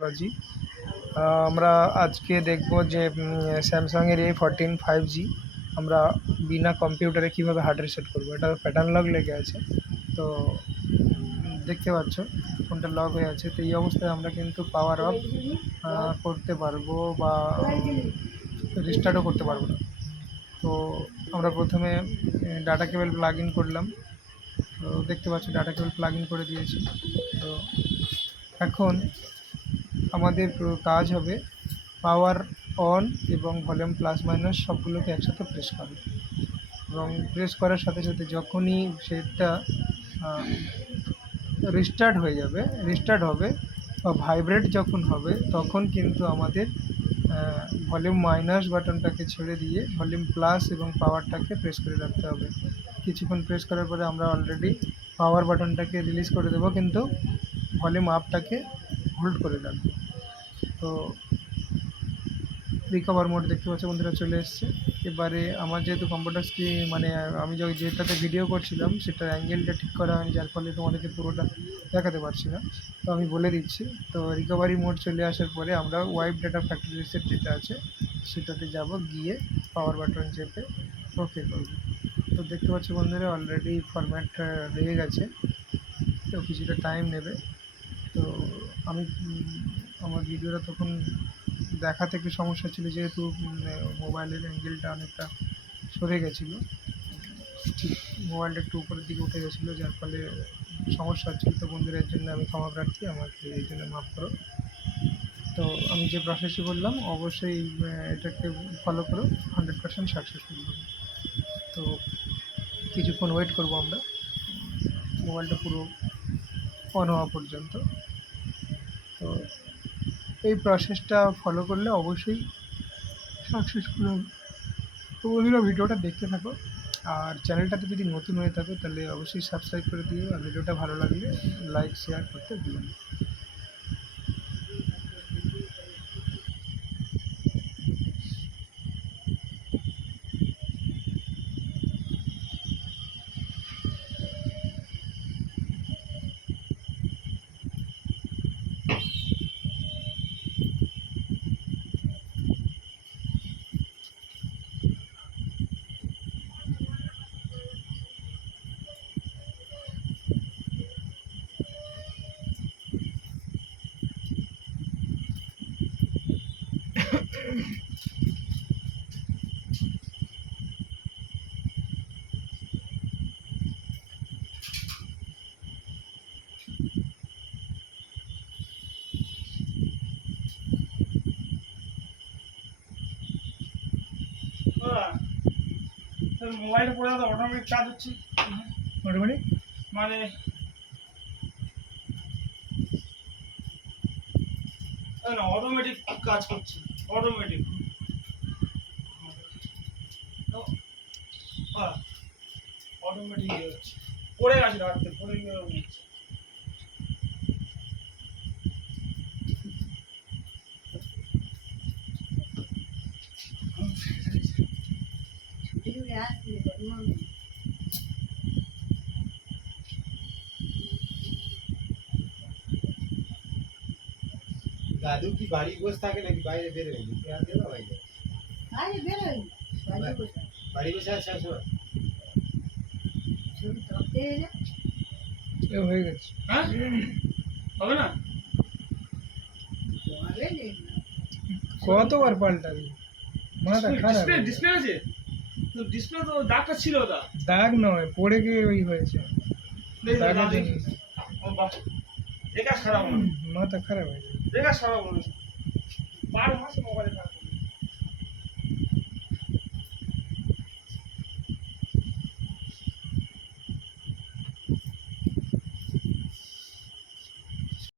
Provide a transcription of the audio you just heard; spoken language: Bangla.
টেকনোলজি। আমরা আজকে দেখব যে স্যামসাংয়ের A14 5G আমরা বিনা কম্পিউটারে কীভাবে হার্ড রিসেট করবো। এটা প্যাটার্ন লক লেগে আছে, তো দেখতে পাচ্ছ ফোনটা লক হয়ে আছে। তো এই অবস্থায় আমরা কিন্তু পাওয়ার অফ করতে পারবো বা রিস্টার্টও করতে পারবো না। তো আমরা প্রথমে ডাটা কেবল প্লাগ ইন করলাম। তো দেখতে পাচ্ছ ডাটা কেবল প্লাগ ইন করে দিয়েছি। তো এখন আমাদের কাজ হবে পাওয়ার অন এবং ভলিউম প্লাস মাইনাস সবগুলোকে একসাথে প্রেস করা, এবং প্রেস করার সাথে সাথে যখনই সেটটা রিস্টার্ট হবে বা ভাইব্রেট যখন হবে, তখন কিন্তু আমাদের ভলিউম মাইনাস বাটনটাকে ছেড়ে দিয়ে ভলিউম প্লাস এবং পাওয়ারটাকে প্রেস করে রাখতে হবে। কিছুক্ষণ প্রেস করার পরে আমরা অলরেডি পাওয়ার বাটনটাকে রিলিজ করে দেবো, কিন্তু ভলিউম আপটাকে হোল্ড করে রাখবো। তো রিকভার মোড দেখতে পাচ্ছ বন্ধুরা চলে এসছে। এবারে আমার যেহেতু কম্পিউটার স্ক্রিন আমি যেটাতে ভিডিও করছিলাম সেটার অ্যাঙ্গেলটা ঠিক করা হয়নি, যার ফলে তোমাদেরকে পুরোটা দেখাতে পারছি না। তো আমি বলে দিচ্ছি। তো রিকভারি মোড চলে আসার পরে আমরা ওয়াইপ ডাটা ফ্যাক্টরি রিসেট যেটা আছে সেটাতে যাব, গিয়ে পাওয়ার বাটন চেপে ওকে করব। তো দেখতে পাচ্ছ বন্ধুরা অলরেডি ফরম্যাট হয়ে গেছে, তো কিছুটা টাইম নেবে। তো আমি আমার ভিডিওটা তখন দেখাতে একটু সমস্যা ছিল, যেহেতু মোবাইলের অ্যাঙ্গেলটা অনেকটা সরে গেছিলো, ঠিক মোবাইলটা একটু উপরের দিকে উঠে গেছিলো, যার ফলে সমস্যা হচ্ছিলো। তো বন্ধুদের জন্য আমি ক্ষমা প্রার্থী, আমাকে এই জন্য মাফ করো। তো আমি যে প্রসেসটি বললাম অবশ্যই এটাকে ফলো করো, 100% সাকসেসফুল হবে। তো কিছুক্ষণ ওয়েট করবো আমরা মোবাইলটা পুরো অন হওয়া পর্যন্ত। তো এই প্রসেসটা ফলো করলে অবশ্যই সাকসেসফুল হবে। তো বন্ধুরা ভিডিওটা দেখতে থাকো, আর চ্যানেলটাতে যদি নতুন হয়ে থাকো তাহলে অবশ্যই সাবস্ক্রাইব করে দিও, আর ভিডিওটা ভালো লাগলে লাইক শেয়ার করতে ভুলো না। মোবাইলে পড়ে তো অটোমেটিক চার্জ হচ্ছে, অটোমেটিক মানে না অটোমেটিক কাজ করছে, অটোমেটিক অটোমেটিক হচ্ছে। পড়ে গেছে রাখতে, পড়ে গিয়ে হচ্ছে। দাদু কি বাড়ি বসে থাকে নাকি বাইরে বেরোয়? বাড়ি বসে আছে সবসময়। হয়ে গেছে। হ্যাঁ হবে না, কতবার পাল্টাবি, মাথা খারাপ। ডিসপ্লে আছে তো, ডিসপ্লে তো দাগটা ছিল, ওটা দাগ নয়, পড়ে গিয়ে ওই হয়েছে। দেখা খারাপ, মাথা খারাপ হয়ে যায়। দেখা খারাপ 12 মাস মোবাইলে